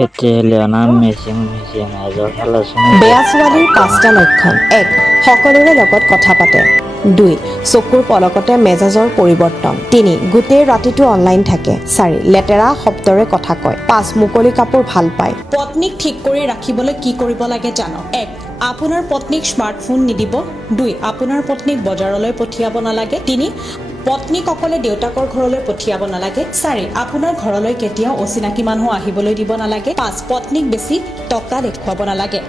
Petroleum machine major আলোচনী বেয়া ছোৱালীৰ 5টা লক্ষণ 1. সকলোৰে লগত কথা পাতে 2. চকুৰ পলকতে মেজাজৰ পৰিৱৰ্তন 3. গোটেই ৰাতিটো অনলাইন থাকে 4. লেতেৰা শব্দৰে কথা কয় 5. মুকলি কাপোৰ ভাল পায়। পত্নীক ঠিক কৰি ৰাখিবলৈ কি কৰিব লাগে জানক 1. আপোনাৰ পত্নীক স্মাৰ্টফোন নিদিব 2. আপোনাৰ পত্নীক বজাৰলৈ পঠিয়াব নালাগে 3. পত্নীক অকলে দেউতাকৰ ঘৰলৈ পঠিয়াব নালাগে 4. আপোনাৰ ঘৰলৈ কেতিয়াও অচিনাকি মানুহ আহিবলৈ দিব নালাগে 5. পত্নীক বেছি টকা দেখুৱাব নালাগে